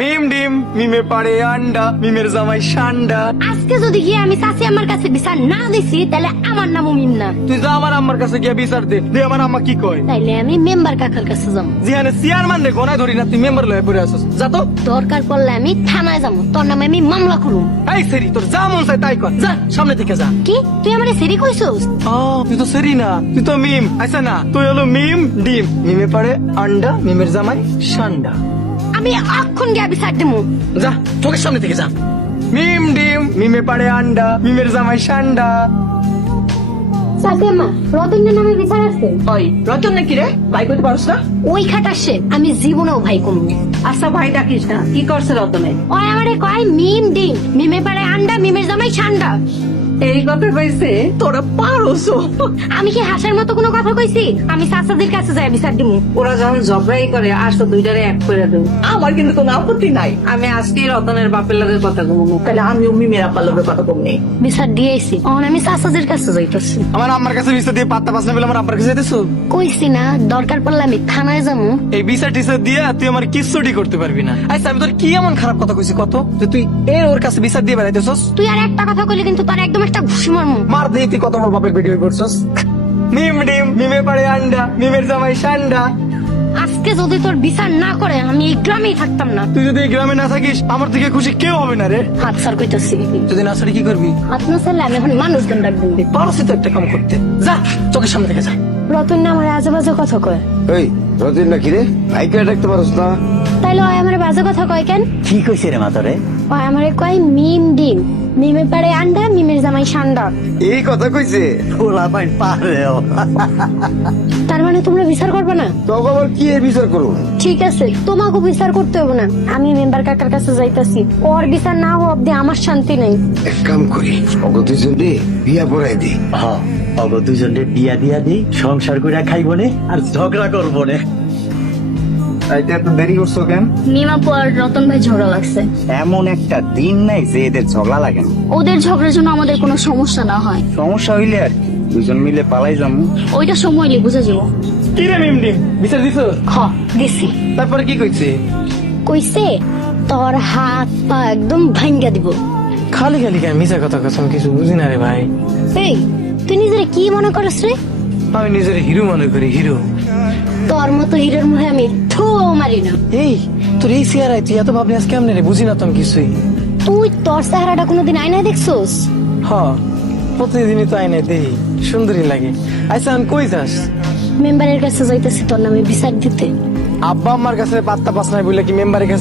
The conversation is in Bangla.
মিম ডিম মিমে পাড়ে আন্ডা মিমের জামাই সান্ডা। আজকে যদি গিয়ে আমি চাচি আমার কাছে বিচার না দিছি তাহলে আমার নামও মিম না। তুই যা আমার আম্মার কাছে গিয়ে বিচার দে, দে আমার আম্মা কি কয়। তাইলে আমি মেম্বার কাকার কাছে যাবো। যেখানে চেয়ারম্যান রে গোনায় ধরি না তুই মেম্বার লয়ে পড়ে আসছ, যা তো। দরকার পড়লে আমি থানায় যাবো, তোর নামে আমি মামলা করুম। এই সেরি তোর যা মন চায় তাই কর, যা সামনে থেকে যা। কি তুই আমারে সেরি কইছস? তুই তো সেরি না, তুই তো মিম। আচ্ছা না, তুই হলো মিম ডিম মিমে পাড়ে আন্ডা মিমের জামাই সান্ডা। আমি অক্ষণ গিয়ে বিচার দেবো। যা চোখের সামনে থেকে যা। মিম ডিম মিমে পাড়ে আন্ডা মিমের জামাই সান্ডা। চাচি আম্মা, রতনের নামে বিচার আছে? ওই রতন নাকি রে? ভাই কইতে পারছ না? ওই খাটাসে আমি জীবনেও ভাই কমু। আচ্ছা ভাই ডাকিস না, কি করছে রতনে? ওই আমারে কয় মিম ডিম মিমে পাড়ে আন্ডা মিমের জামাই সান্ডা। এই কথা কইছে? তোরা পারোস। আমি কি হাসার মতো কোনো কথা কইছি? আমি চাচাদের কাছে যাই বিচার দিমু। ওরা যখন ঝগড়াই করে আসো দুইটারে এক করে দেব। আমার কিন্তু কোনো আপত্তি নাই। আমি আজকেই রতনের বাপের লগের কথা কমু, তাহলে আমি মিমের আপার লগের কথা কমনি। বিচার দিয়েছি, এখন আমি চাচাদের কাছে যাইতেছি। আমার আম্মার কাছে বিচার দিয়ে পাত্তা পাস না বলে আমার আব্বার কাছে যেতেছো। কইছি না দরকার পড়লে আমি থানায় যাবো। এই বিচার টিচার দিয়ে তুই আমার কিচ্ছুটি করতে পারবি না। আচ্ছা আমি তোর কি এমন খারাপ কথা কইছি কত, যে তুই ওর কাছে বিচার দিয়ে বেড়াইতেছস? তুই আর একটা কথা কইলে কিন্তু তোর একদম একটা ঘুষি মারমু। মার দিয়ে তুই কত বড় বাপের ভিডিও করছস। মিম ডিম মিমে পাড়ে আন্ডা মিমের জামাই সান্ডা। আজকে যদি তোর বিচার না করে আমি এই গ্রামেই থাকতাম না। তুই যদি এই গ্রামে না থাকিস আমার থেকে খুশি কেউ হবে না রে। হাত সার কইতাছি। যদি না ছাড়ি কি করবি? হাত না ছাড়লে আমি এখন মানুষজন ডাকবো। পারছি তো একটা কাম করতে, যা চোখের সামনে থেকে যা। রতন না আমার আজে বাজে কথা কয়। এই রতিন নাকি রে? ভাইকে ডাকতে পারস না? তাইলে ওই আমার বাজে কথা কয় কেন? কি কইছে রে মাতরে? ওই আমারে কয় মিম ডিম মিমে পাড়ে আন্ডা মিমের জামাই সান্ডা। এই কথা কইছে? পোলা পাইন পারে ও। তার মানে তোমরা বিচার করবে না? তোকে আবার কি এর বিচার করবো? ঠিক আছে, তোমাকে বিচার করতে হবে না। আমি মেম্বার কাকার কাছে যাইতাছি। ওর বিচার না হওয়া অব্দি আমার শান্তি নেই। এক কাম করি, ওকে দুজন রে বিয়া পড়াই দি। হ্যাঁ, অগ দুজনের বিয়া দিয়া দিই, সংসার করে খাইবো নে আর ঝগড়া করবো নে। তাইতে এত দেরি করছো কেন? মিমাপু আর রতন ভাই ঝগড়া লাগছে। এমন একটা দিন নাই যে এদের ঝগড়া লাগে না। ওদের ঝগড়ার জন্য আমাদের কোনো সমস্যা না হয়। সমস্যা হইলে আর কি, দুজন মিলে পালাই যাবো। ওইটা সময় নিয়ে বুঝে যাবো। কি রে মিম ডিম, বিচার দিছো? হ দিছি। তারপরে কি কইছে? কইছে তোর হাত পা একদম ভাঙ্গা দিব। খালি খালি কেন মিছা কথা কসম, কিছু বুঝি না রে ভাই। এই তুই নিজের কি মনে করস রে? আমি নিজের হিরো মনে করি, হিরো। তোর মতো হিরোর মুখে আমি ঠো মারি না। এই তোর এই চেহারায় তুই এত ভাবলি আজ কেমনে রে? বুঝি না তো আমি কিছুই। তুই তোর চেহারাটা কোনোদিন আয়নায় দেখছোস? হ্যাঁ, প্রতিদিনই তো আইনে দেখি, সুন্দরী লাগে। আচ্ছা আমি কই যাস? মেম্বারের কাছে যাইতেছি তোর নামে বিচার দিতে। আব্বা আম্মার কাছে পাত্তা পাস নাই বলে কি মেম্বারের কাছে